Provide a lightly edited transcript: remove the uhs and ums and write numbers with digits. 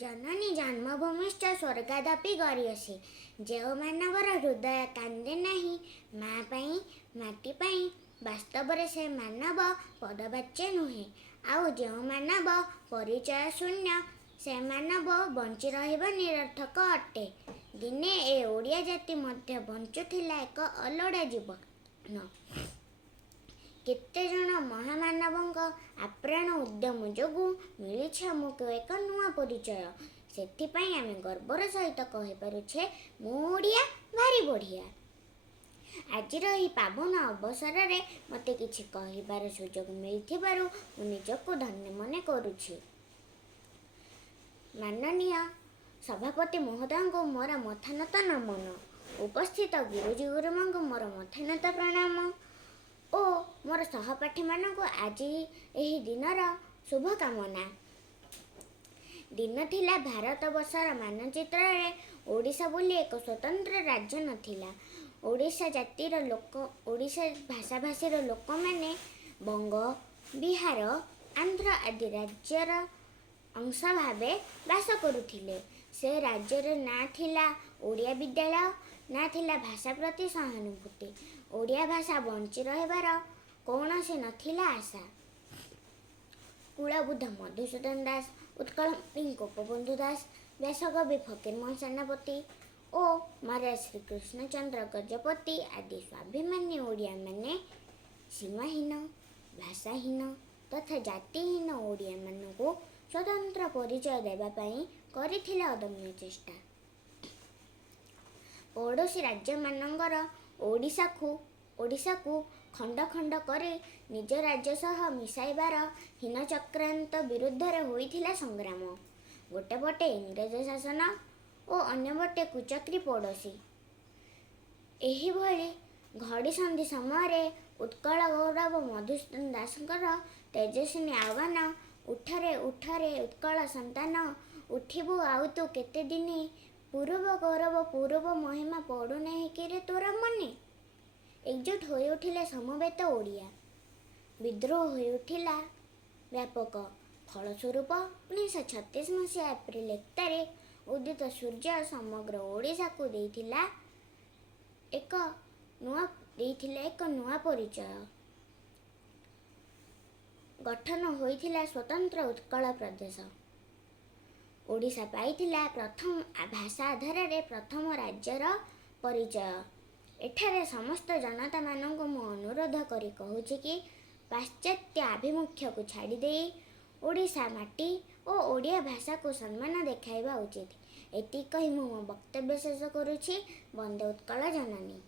जननी जन्मभूमिश्च स्वर्गादपि गरीयसी। ଯେଉଁମାନଙ୍କର ହୃଦୟ କାନ୍ଦେ ନାହିଁ ମା' ପାଇଁ ମାଟି ପାଇଁ, ବାସ୍ତବରେ ସେ ମାନବ ପଦବାଚ୍ୟ ନୁହେଁ। ଆଉ ଯେଉଁ ମାନବ ପରିଚୟ ଶୂନ୍ୟ, ସେ ମାନବ ବଞ୍ଚି ରହିବା ନିରର୍ଥକ ଅଟେ। ଦିନେ ଏ ଓଡ଼ିଆ ଜାତି ମଧ୍ୟ ବଞ୍ଚୁଥିଲା ଏକ ଅଲୋଡ଼ା ଜୀବନ। କେତେଜଣ ମହାମାନବଙ୍କ ଆପ୍ରାଣ ଉଦ୍ୟମ ଯୋଗୁଁ ମିଳିଛି ଆମକୁ ଏକ ନୂଆ ପରିଚୟ। ସେଥିପାଇଁ ଆମେ ଗର୍ବର ସହିତ କହିପାରୁଛେ, ମୁଁ ଓଡ଼ିଆ, ଭାରି ବଢ଼ିଆ। ଆଜିର ଏହି ପାବନ ଅବସରରେ ମୋତେ କିଛି କହିବାର ସୁଯୋଗ ମିଳିଥିବାରୁ ମୁଁ ନିଜକୁ ଧନ୍ୟ ମନେ କରୁଛି। ମାନନୀୟ ସଭାପତି ମହୋଦୟଙ୍କୁ ମୋର ମଥାନତ ନମନ। ଉପସ୍ଥିତ ଗୁରୁଜୀ ଗୁରୁମାଙ୍କୁ ମୋର ମଥାନତ ପ୍ରଣାମ ଓ ମୋର ସହପାଠୀମାନଙ୍କୁ ଆଜି ଏହି ଦିନର ଶୁଭକାମନା। ଦିନ ଥିଲା ଭାରତବର୍ଷର ମାନଚିତ୍ରରେ ଓଡ଼ିଶା ବୋଲି ଏକ ସ୍ୱତନ୍ତ୍ର ରାଜ୍ୟ ନଥିଲା। ଓଡ଼ିଶା ଭାଷାଭାଷୀର ଲୋକମାନେ ବଙ୍ଗ, ବିହାର, ଆନ୍ଧ୍ର ଆଦି ରାଜ୍ୟର ଅଂଶ ଭାବେ ବାସ କରୁଥିଲେ। ସେ ରାଜ୍ୟରେ ନା ଥିଲା ଓଡ଼ିଆ ବିଦ୍ୟାଳୟ, ନା ଥିଲା ଭାଷା ପ୍ରତି ସହାନୁଭୂତି। ଓଡ଼ିଆ ଭାଷା ବଞ୍ଚି ରହିବାର କୌଣସି ନଥିଲା ଆଶା। କୁଳବୁଦ୍ଧ ମଧୁସୂଦନ ଦାସ, ଉତ୍କଳମଣି ଗୋପବନ୍ଧୁ ଦାସ, ବ୍ୟାସକବି ଫକୀରମୋହନ ସେନାପତି ଓ ମହାରାଜ ଶ୍ରୀକୃଷ୍ଣଚନ୍ଦ୍ର ଗଜପତି ଆଦି ସ୍ୱାଭିମାନୀ ଓଡ଼ିଆମାନେ ସୀମାହୀନ, ଭାଷାହୀନ ତଥା ଜାତିହୀନ ଓଡ଼ିଆମାନଙ୍କୁ ସ୍ୱତନ୍ତ୍ର ପରିଚୟ ଦେବା ପାଇଁ କରିଥିଲେ ଅଦମ୍ୟ ଚେଷ୍ଟା। ପଡ଼ୋଶୀ ରାଜ୍ୟମାନଙ୍କର ଓଡ଼ିଶାକୁ ଖଣ୍ଡ ଖଣ୍ଡ କରି ନିଜ ରାଜ୍ୟ ସହ ମିଶାଇବାର ହୀନ ଚକ୍ରାନ୍ତ ବିରୁଦ୍ଧରେ ହୋଇଥିଲା ସଂଗ୍ରାମ। ଗୋଟେ ପଟେ ଇଂରେଜ ଶାସନ ଓ ଅନ୍ୟପଟେ କୁଚକ୍ରୀ ପଡ଼ୋଶୀ। ଏହିଭଳି ଘଡ଼ିସନ୍ଧି ସମୟରେ ଉତ୍କଳ ଗୌରବ ମଧୁସୂଦନ ଦାସଙ୍କର ତେଜସ୍ୱିନୀ ଆହ୍ୱାନ, ଉଠରେ ଉଠରେ ଉତ୍କଳ ସନ୍ତାନ, ଉଠିବୁ ଆଉ ତୁ କେତେ ଦିନି, ପୂରବ ଗୌରବ ପୂରବ ମହିମା ପଡ଼ୁନାହିଁ କିରେ ତୋର ମନେ। ଏକଜୁଟ ହୋଇ ଉଠିଲେ ସମବେତ ଓଡ଼ିଆ। ବିଦ୍ରୋହ ହୋଇ ଉଠିଲା ବ୍ୟାପକ। ଫଳସ୍ୱରୂପ 1936 ମସିହା ଏପ୍ରିଲ 1 ତାରିଖ ଉଦିତ ସୂର୍ଯ୍ୟ ସମଗ୍ର ଓଡ଼ିଶାକୁ ଦେଇଥିଲେ ଏକ ନୂଆ ପରିଚୟ। ଗଠନ ହୋଇଥିଲା ସ୍ୱତନ୍ତ୍ର ଉତ୍କଳ ପ୍ରଦେଶ। ଓଡ଼ିଶା ପାଇଥିଲା ପ୍ରଥମ ଭାଷା ଆଧାରରେ ପ୍ରଥମ ରାଜ୍ୟର ପରିଚୟ। ଏଠାରେ ସମସ୍ତ ଜନତାମାନଙ୍କୁ ମୁଁ ଅନୁରୋଧ କରି କହୁଛି କି ପାଶ୍ଚାତ୍ୟ ଆଭିମୁଖ୍ୟକୁ ଛାଡ଼ିଦେଇ ଓଡ଼ିଶା ମାଟି ଓ ଓଡ଼ିଆ ଭାଷାକୁ ସମ୍ମାନ ଦେଖାଇବା ଉଚିତ। ଏତିକି କହି ମୁଁ ମୋ ବକ୍ତବ୍ୟ ଶେଷ କରୁଛି। ବନ୍ଦେ ଉତ୍କଳ ଜନନୀ।